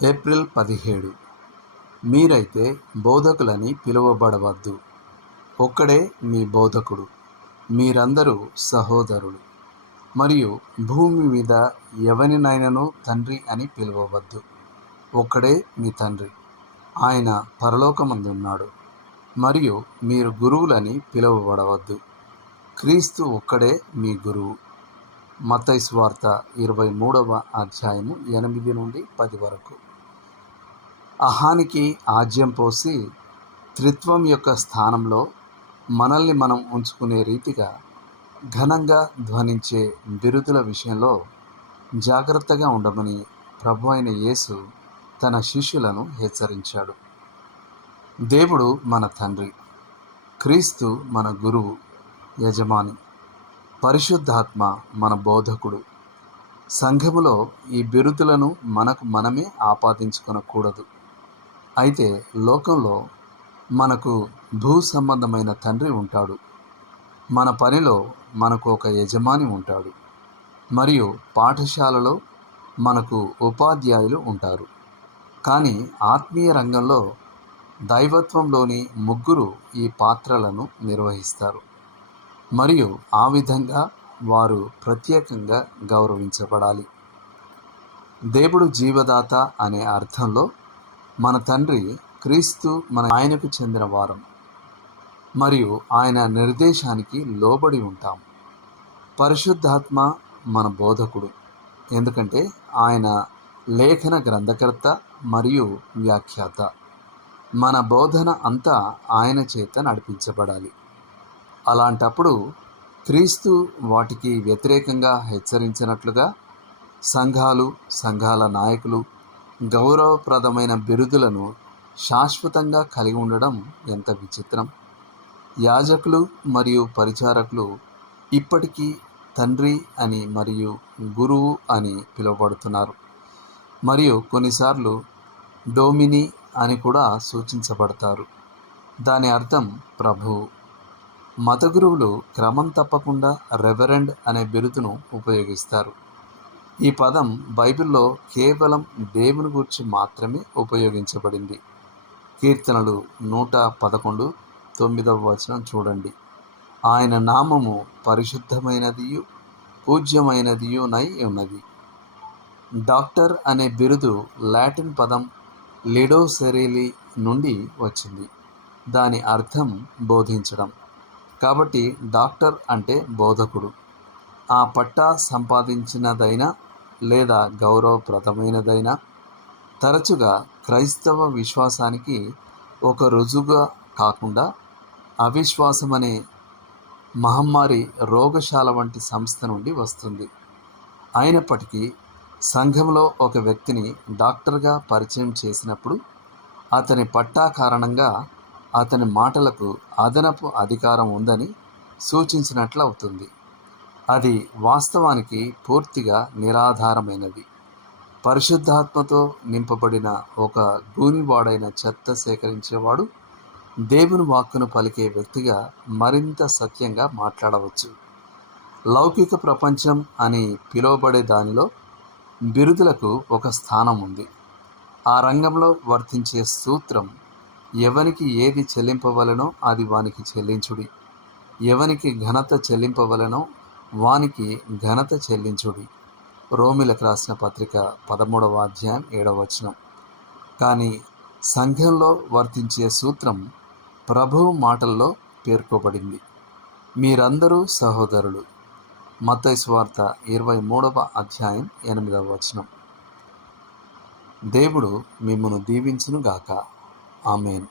April 17. మీరైతే బోధకులని పిలువబడవద్దు, ఒక్కడే మీ బోధకుడు. మీరందరూ సహోదరులు. మరియు భూమి మీద ఎవరినైనాను తండ్రి అని పిలువవద్దు, ఒక్కడే మీ తండ్రి, ఆయన పరలోకమందున్నాడు. మరియు మీరు గురువులని పిలువబడవద్దు, క్రీస్తు ఒక్కడే మీ గురువు. మత్తయి సువార్త 23వ అధ్యాయము 8 నుండి 10 వరకు. అహానికి ఆజ్యం పోసి త్రిత్వం యొక్క స్థానంలో మనల్ని మనం ఉంచుకునే రీతిగా ఘనంగా ధ్వనించే బిరుదుల విషయంలో జాగ్రత్తగా ఉండమని ప్రభు అయిన యేసు తన శిష్యులను హెచ్చరించాడు. దేవుడు మన తండ్రి, క్రీస్తు మన గురువు, యజమాని, పరిశుద్ధాత్మ మన బోధకుడు. సంఘములో ఈ బిరుదులను మనకు మనమే ఆపాదించుకొనకూడదు. అయితే లోకంలో మనకు భూ సంబంధమైన తండ్రి ఉంటాడు, మన పనిలో మనకు ఒక యజమాని ఉంటాడు, మరియు పాఠశాలలో మనకు ఉపాధ్యాయులు ఉంటారు. కానీ ఆత్మీయ రంగంలో దైవత్వంలోని ముగ్గురు ఈ పాత్రలను నిర్వహిస్తారు, మరియు ఆ విధంగా వారు ప్రత్యేకంగా గౌరవించబడాలి. దేవుడు జీవదాత అనే అర్థంలో మన తండ్రి క్రీస్తు ఆయనకు చెందిన వారం, మరియు ఆయన నిర్దేశానికి లోబడి ఉంటాం. పరిశుద్ధాత్మ మన బోధకుడు, ఎందుకంటే ఆయన లేఖన గ్రంథకర్త మరియు వ్యాఖ్యాత. మన బోధన అంతా ఆయన చేత నడిపించబడాలి. అలాంటప్పుడు క్రీస్తు వాటికి వ్యతిరేకంగా హెచ్చరించినట్లుగా సంఘాల నాయకులు గౌరవప్రదమైన బిరుదులను శాశ్వతంగా కలిగి ఉండడం ఎంత విచిత్రం. యాజకులు మరియు పరిచారకులు ఇప్పటికీ తండ్రి అని మరియు గురువు అని పిలువబడుతున్నారు, మరియు కొన్నిసార్లు డోమిని అని కూడా సూచించబడతారు. దాని అర్థం ప్రభువు. మత గురువులు క్రమం తప్పకుండా రెవరెండ్ అనే బిరుదును ఉపయోగిస్తారు. ఈ పదం బైబిల్లో కేవలం దేవుని గురించి మాత్రమే ఉపయోగించబడింది. కీర్తనలు 111, 9వ వచనం చూడండి. ఆయన నామము పరిశుద్ధమైనదియు పూజ్యమైనదియునై ఉన్నది. డాక్టర్ అనే బిరుదు లాటిన్ పదం లిడో సెరేలి నుండి వచ్చింది. దాని అర్థం బోధించడం. కాబట్టి డాక్టర్ అంటే బోధకుడు. ఆ పట్టా సంపాదించినదైనా లేదా గౌరవప్రదమైనదైనా తరచుగా క్రైస్తవ విశ్వాసానికి ఒక రుజువుగా కాకుండా అవిశ్వాసమనే మహమ్మారి రోగశాల వంటి సంస్థ నుండి వస్తుంది. అయినప్పటికీ సంఘంలో ఒక వ్యక్తిని డాక్టర్గా పరిచయం చేసినప్పుడు అతని పట్టా కారణంగా అతని మాటలకు అదనపు అధికారం ఉందని సూచించినట్లు అవుతుంది. అది వాస్తవానికి పూర్తిగా నిరాధారమైనది. పరిశుద్ధాత్మతో నింపబడిన ఒక గూనివాడైన చెత్త సేకరించేవాడు దేవుని వాక్కును పలికే వ్యక్తిగా మరింత సత్యంగా మాట్లాడవచ్చు. లౌకిక ప్రపంచం అని పిలువబడే దానిలో బిరుదులకు ఒక స్థానం ఉంది. ఆ రంగంలో వర్తించే సూత్రం ఎవనికి ఏది చెల్లింపవలనో అది వానికి చెల్లించుడి, ఎవనికి ఘనత చెల్లింపవలనో వానికి ఘనత చెల్లించుడి. రోమిలకు రాసిన పత్రిక 13వ అధ్యాయం 7వ వచనం. కానీ సంఘంలో వర్తించే సూత్రం ప్రభువు మాటల్లో పేర్కొబడింది. మీరందరూ సహోదరులు. మత్తయి సువార్త 23వ అధ్యాయం 8వ వచనం. దేవుడు మిమ్మును దీవించునుగాక. ఆమేన్.